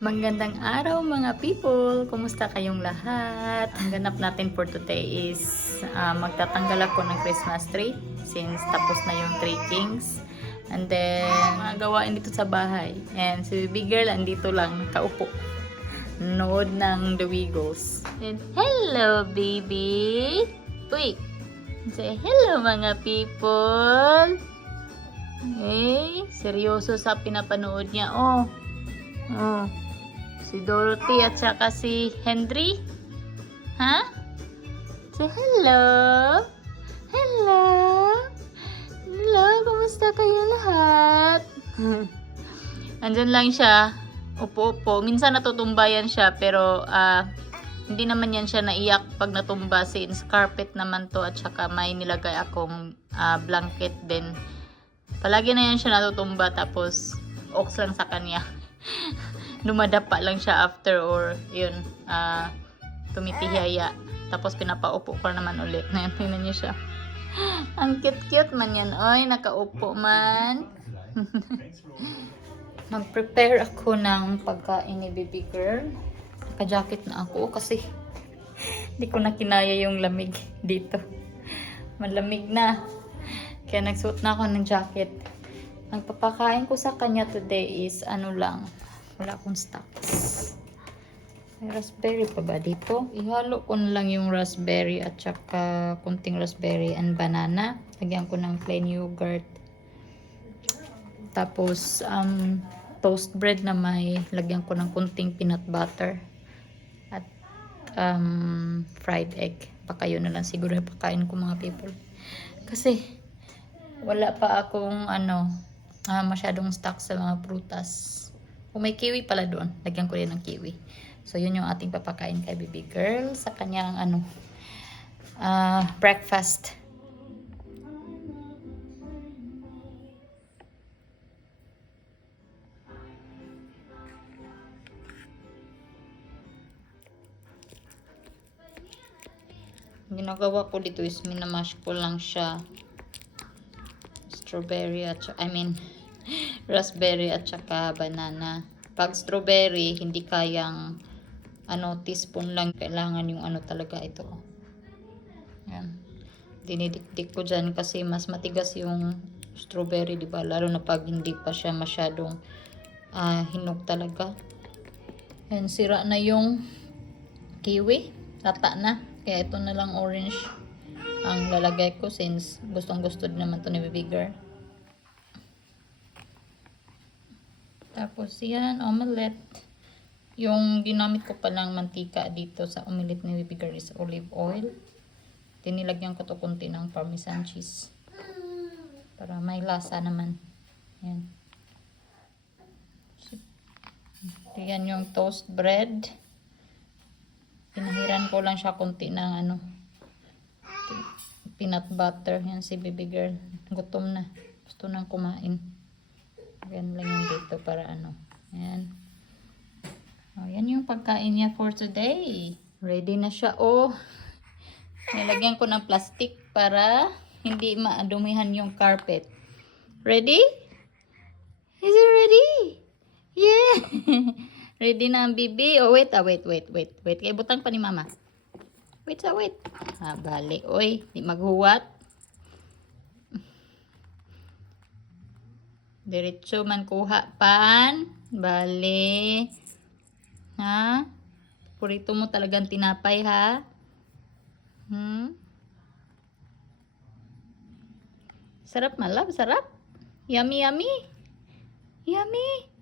Magandang araw mga people! Kumusta kayong lahat? Ang ganap natin for today is magtatanggal ako ng Christmas tree since tapos na yung Three Kings. And then, mga gawain dito sa bahay. And si baby girl andito lang, nakaupo. Nood ng The Wiggles. And hello baby! Uy! Say hello mga people! Eh, seryoso sa pinapanood niya. Oh! Si Dorothy at saka si Henry. Ha? Say hello. Hello. Hello, kumusta kayo lahat? Andyan lang siya. Upo-upo. Minsan natutumbayan siya pero hindi naman yan siya naiyak pag natumba since carpet naman to at saka may nilagay akong blanket din. Palagi na yan siya natutumba tapos ox lang sa kanya. Dumadapa lang siya after or yun tumitihaya tapos pinapaupo ko naman ulit. Tingnan niyo siya, ang cute man yan. Oy, nakaupo man. Mag-prepare ako ng pagkain ni baby girl. Naka-jacket na ako kasi hindi ko na kinaya yung lamig dito, malamig na kaya nagsuot na ako ng jacket. Ang papakain ko sa kanya today is ano lang, wala akong stocks. May raspberry pa ba dito? Ihalo ko na lang yung raspberry at saka kunting raspberry and banana. Lagyan ko ng plain yogurt. Tapos toast bread na may lagyan ko ng kunting peanut butter at fried egg. Baka yun na lang siguro yung pakain ko mga people. Kasi wala pa akong masyadong stock sa mga prutas. Kung may kiwi pala doon, lagyan ko rin ng kiwi. So, yun yung ating papakain kay baby girl sa kanyang breakfast. Ginagawa ko dito is minamash ko lang siya. Strawberry at raspberry at saka banana. Pag strawberry, hindi kayang teaspoon lang, kailangan yung talaga ito. Yan. Dinidikdik ko dyan kasi mas matigas yung strawberry, di ba? Lalo na pag hindi pa siya masyadong hinog talaga. Yan, sira na yung kiwi. Lata na. Kaya ito na lang orange ang lalagay ko since gustong gusto din naman to ni baby girl. Tapos yan, omelette. Yung ginamit ko palang mantika dito sa omelette ni baby girl is olive oil. Tinilagyan ko to konti ng parmesan cheese para may lasa naman. Yan. Yan yung toast bread. Pinahiran ko lang siya konti ng peanut butter. Yan si baby girl. Gutom na. Gusto nang kumain. Yan lang yung dito para Yan. Oh, yan yung pagkain niya for today. Ready na siya. Oh. Nilagyan ko ng plastic para hindi maadumihan yung carpet. Ready? Is it ready? Yeah. Ready na ang bibi. Oh, wait. Wait. Kaya butang pa ni mama. Wait. Bali. Oy, di maghuwat. Diretso man kuha pan. Bali. Ha? Purito mo talagang tinapay, ha? Sarap malab, sarap. Yummy.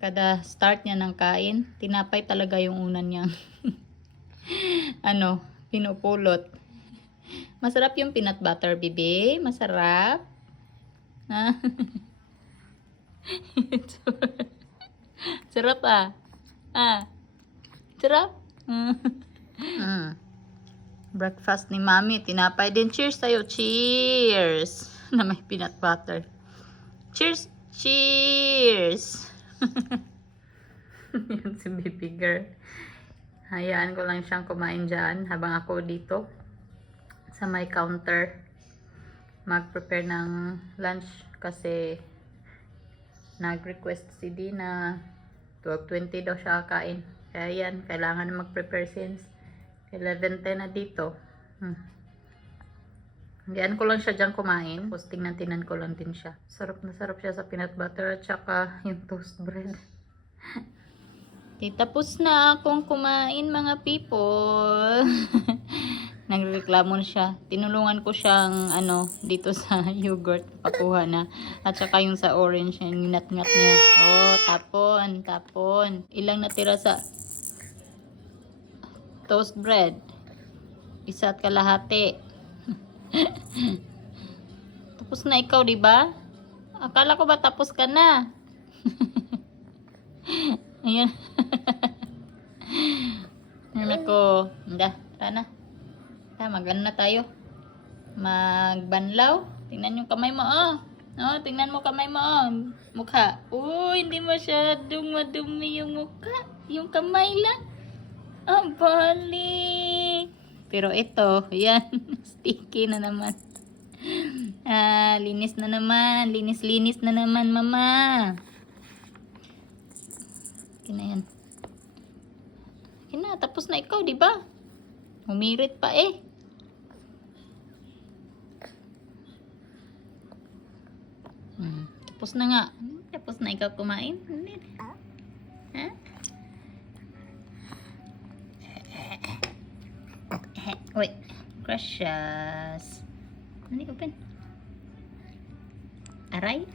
Kada start niya ng kain, tinapay talaga yung unan niyang pinupulot. Masarap yung peanut butter, bibi. Masarap. Ha? Sarap sarap. Breakfast ni mami, tinapay din. Cheers tayo. Cheers. Na may peanut butter. Cheers. Yan si baby girl. Hayaan ko lang siyang kumain dyan habang ako dito sa may counter mag-prepare ng lunch kasi nag-request si Dina 12:20 daw siya kakain. Kaya yan, kailangan na mag-prepare since 11:10 na dito. Diyan ko lang siya dyan kumain. Tapos tingnan ko lang din siya. Sarap na sarap siya sa peanut butter at saka yung toast bread. Tapos na akong kumain mga people. Nagreklamo na siya. Tinulungan ko siyang dito sa yogurt. Pakuha na. At saka yung sa orange. Yung ngat-ngat niya. Oh, tapon. Ilang natira sa toast bread? Isa at kalahati. Tapos na ikaw, di ba? Akala ko ba tapos ka na? Ayan. Ano ko? Tara na. Magano na tayo. Magbanlaw. Tingnan yung kamay mo, oh. Oh, tingnan mo kamay mo, oh. Mukha. Hindi masyadong madumi yung mukha. Yung kamay lang. Bali. Pero ito, yan. Sticky na naman. Linis na naman. Linis na naman, mama. Yan. Tapos na ikaw, di ba? Humirit pa eh. Tapos na nga. Tapos na ikaw kumain. Ha? Wait. Precious. Ano open? Aray?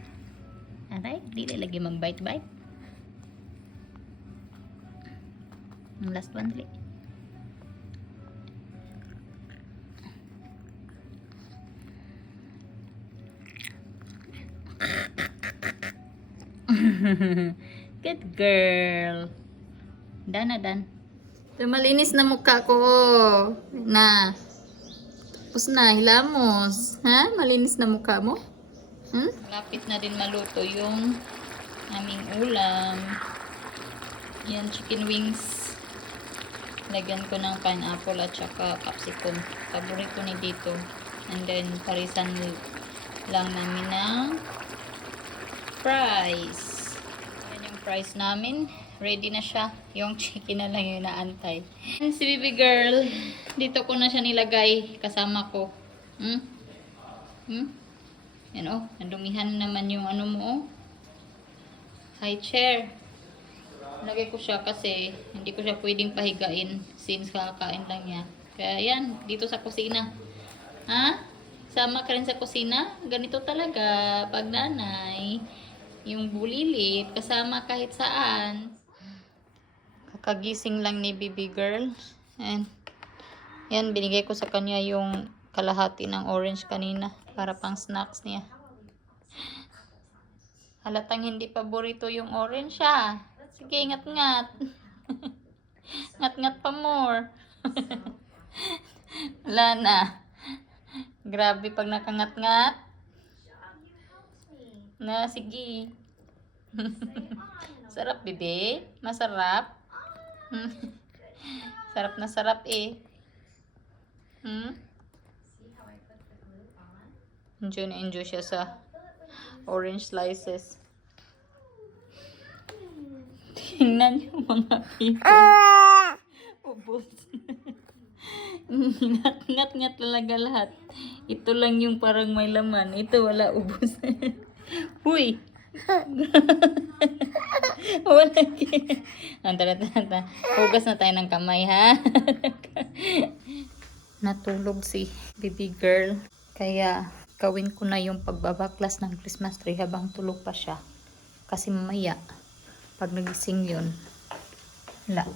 Dili lagi mag-bite-bite. Last one dali. Good girl. Dan. Malinis na mukha ko. Na. Tapos na, hilamos. Ha? Malinis na mukha mo? Lapit na din maluto yung aming ulam. Yan, chicken wings. Lagyan ko ng pineapple at saka capsicum. Paborito ni dito. And then, parisan lang namin ng fries. Yan yung fries namin. Ready na siya. Yung chicken na lang yung naantay. And si baby girl, dito ko na siya nilagay kasama ko. Yan oh, nadumihan naman yung mo oh. High chair. Lagay ko siya kasi hindi ko siya pwedeng pahigain since kakain lang niya. Kaya yan, dito sa kusina. Ha? Sama ka rin sa kusina? Ganito talaga pag nanay. Yung bulilit, kasama kahit saan. Kakagising lang ni baby girl. And yan, binigay ko sa kanya yung kalahati ng orange kanina para pang snacks niya. Halatang hindi paborito yung orange siya. Sige, ngat-ngat. Ngat-ngat pa more. Wala na. Grabe pag nakangat-ngat. Na, sige. Sarap, bebe. Masarap. Sarap na sarap eh. Enjoy na enjoy siya sa orange slices. Tingnan yung mga people. Ubos. Ngat-ngat talaga lahat. Ito lang yung parang may laman. Ito wala, ubos. Uy! Wala kaya. Tara. Hugas na tayo ng kamay, ha? Natulog si baby girl. Kaya gawin ko na yung pagbabaklas ng Christmas tree habang tulog pa siya. Kasi mamaya, pag nagising yun, wala.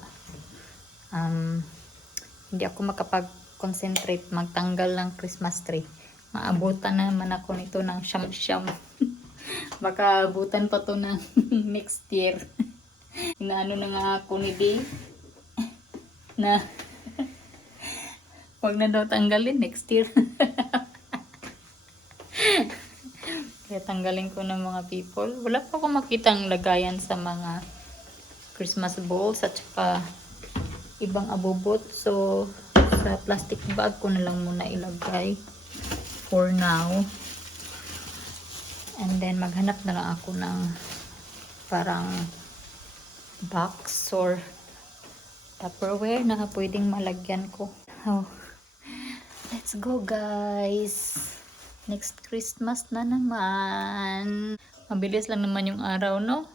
Hindi ako makapag-concentrate magtanggal ng Christmas tree. Maabutan na naman ako nito ng siyam-siyam. Baka abutan pa to ng next year. Inaano na nga ako ni Dave na wag na daw tanggalin next year. Kaya tanggalin ko ng mga people. Wala pa akong makitang lagayan sa mga Christmas balls at saka ibang abubot. So, sa plastic bag ko na lang muna ilagay for now. And then, maghanap na lang ako ng parang box or Tupperware na pwedeng malagyan ko. Oh, let's go guys. Next Christmas na naman. Mabilis lang naman yung araw, no?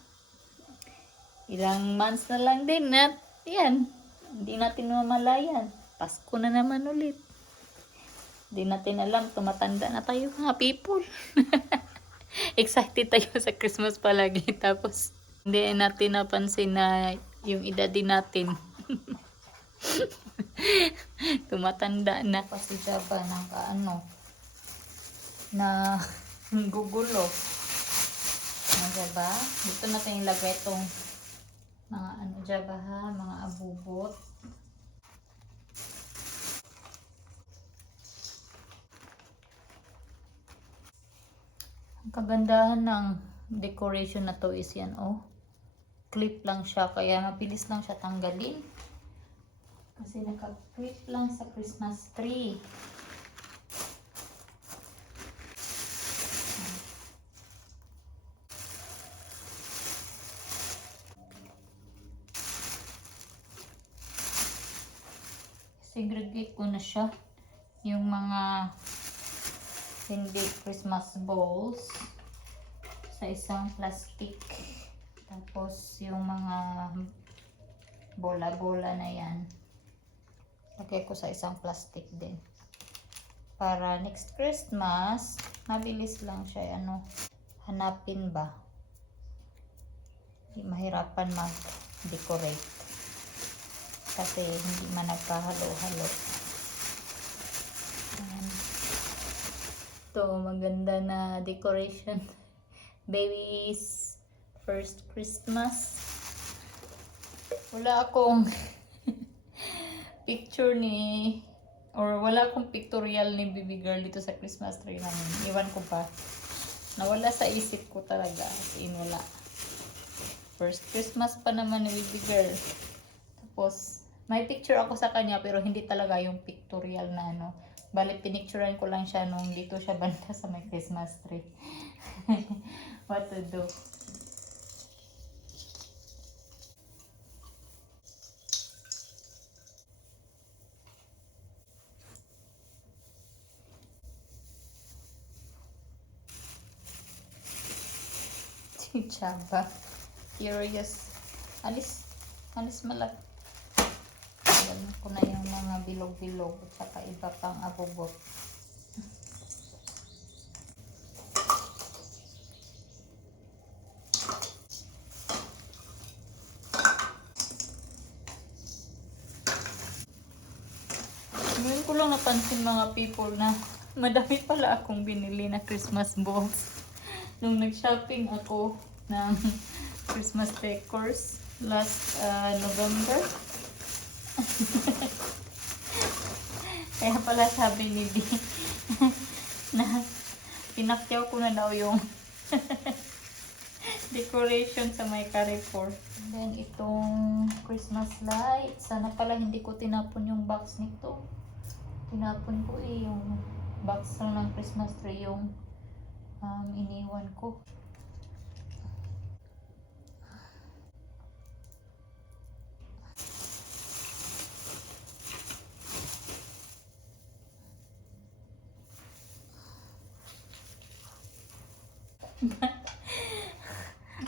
Ilang months na lang din at yan. Hindi natin mamalayan. Pasko na naman ulit. Hindi natin alam, tumatanda na tayo mga people. Excited tayo sa Christmas palagi. Tapos, hindi natin napansin na yung edad din natin. Tumatanda na. Kasi Java ng kaano na gugulo. Diba? Dito natin ilagay itong mga ano Java ha, mga abubot. Ang kagandahan ng decoration na to is yan, oh. Clip lang siya, kaya mabilis lang siya tanggalin. Kasi naka-clip lang sa Christmas tree. Segregate ko na siya. Yung mga hindi Christmas balls sa isang plastic. Tapos yung mga bola-bola na yan, lagay ko sa isang plastic din. Para next Christmas, mabilis lang siya, ano, hanapin ba. Hindi mahirapan mag-decorate. Kasi hindi man nagpahalo-halo. Ito, maganda na decoration. Baby's first Christmas. Wala akong picture wala akong pictorial ni baby girl dito sa Christmas tree namin. Iwan ko pa. Nawala sa isip ko talaga. As in, wala. First Christmas pa naman ni baby girl. Tapos, may picture ako sa kanya pero hindi talaga yung pictorial na ano. Bali, pinicturean ko lang siya nung dito siya banda sa may Christmas tree. What to do? Si Chaba. Curious. Alis malak. Alam ko na yung mga bilog-bilog at saka iba pang abubot. Ngayon ko lang napansin mga people na madami pala akong binili na Christmas balls. Nung nag-shopping ako ng Christmas decors last November. Kaya pala sabi ni B na pinakyaw ko na daw yung decoration sa may Carrefour. Then itong Christmas light, sana pala hindi ko tinapon yung box nito. Tinapon ko yung box lang ng Christmas tree yung iniwan ko.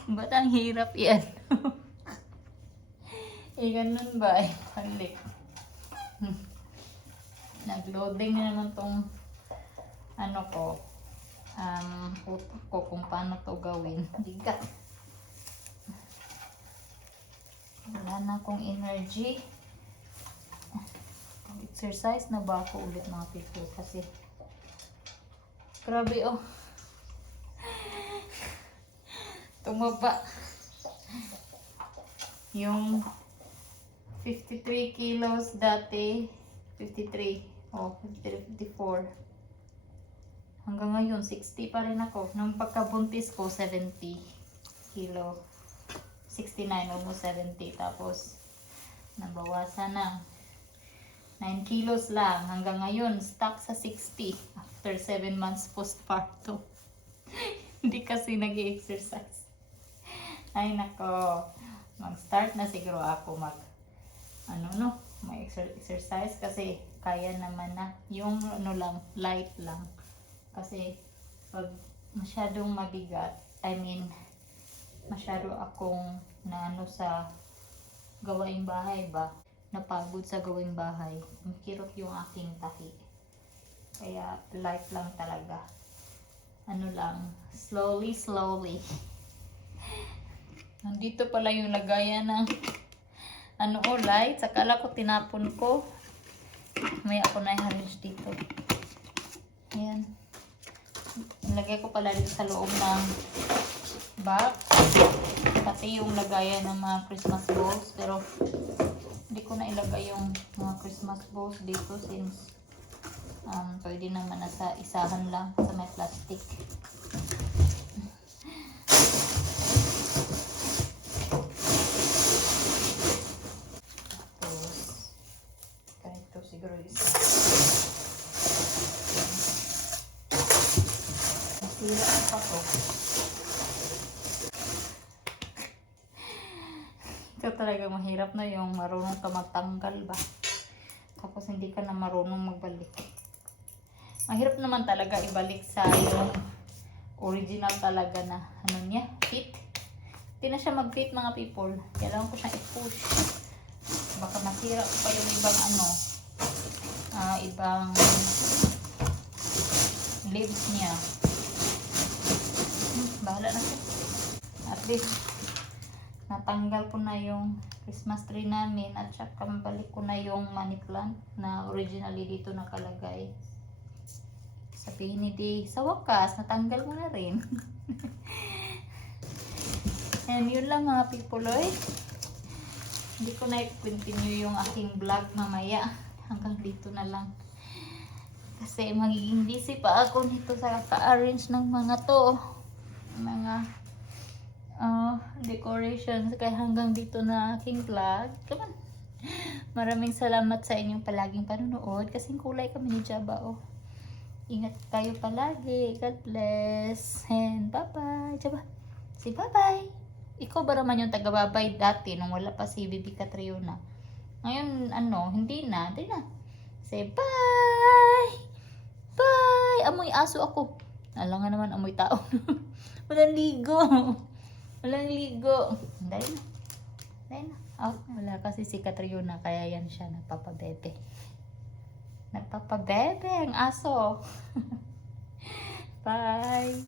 Ba't ang hirap yan? Ganun ba? Balik. Nag-loading na naman tong ano ko. Utak ko kung paano to gawin. Bigat. Wala na akong energy. Exercise na ba ako ulit mga people? Kasi grabe oh. Tumaba. Yung 53 kilos dati, 53 o 54. Hanggang ngayon 60 pa rin ako. Nung pagkabuntis ko 70 kilo. 69 almost 70. Tapos nabawasan na 9 kilos lang. Hanggang ngayon stuck sa 60 after 7 months postpartum. Hindi kasi nag-exercise. Ay nako. mag-start na siguro ako may exercise kasi kaya naman na yung lang, light lang. Kasi pag masyadong mabigat, masyado akong sa gawaing bahay ba, napagod sa gawaing bahay, kirot yung aking tahi. Kaya light lang talaga. Slowly. Nandito pala yung lagayan ng light. Sakala ko tinapon ko. May ako na i-arrange dito. Ayan. Nilagay ko pala dito sa loob ng box. Pati yung lagayan ng mga Christmas balls. Pero hindi ko na ilagay yung mga Christmas balls dito since pwede naman na sa isahan lang sa may plastic. Siguro isa. Masira pa to. Ito talaga mahirap na yung marunong ka magtanggal ba. Tapos hindi ka na marunong magbalik. Mahirap naman talaga ibalik sa yung original talaga na fit. Hindi na siya mag-fit mga people. Kailangan ko siyang i-push. Baka masira pa yung ibang ibang leaves niya. Bahala na siya. At least natanggal ko na yung Christmas tree namin at saka mabalik ko na yung money plant na originally dito nakalagay. Sabihin ni Day, sa wakas natanggal mo na rin. And yun lang mga people, hindi ko na i-continue yung aking vlog mamaya. Hanggang dito na lang. Kasi magiging busy pa ako nito sa ka-arrange ng mga decorations. Kaya hanggang dito na aking vlog. Come on. Maraming salamat sa inyong palaging panonood. Kasing kulay kami ni Jaba, Ingat kayo palagi. God bless. And bye-bye. Jaba, say bye-bye. Ikaw ba naman yung taga-babay dati nung wala pa si Bibi Catriona? Ngayon, hindi na. Say bye! Bye! Amoy aso ako. Alam nga naman, amoy tao. Walang ligo. Dahil na. Wala kasi si Catriona, kaya yan siya, nagpapabebe ang aso. Bye!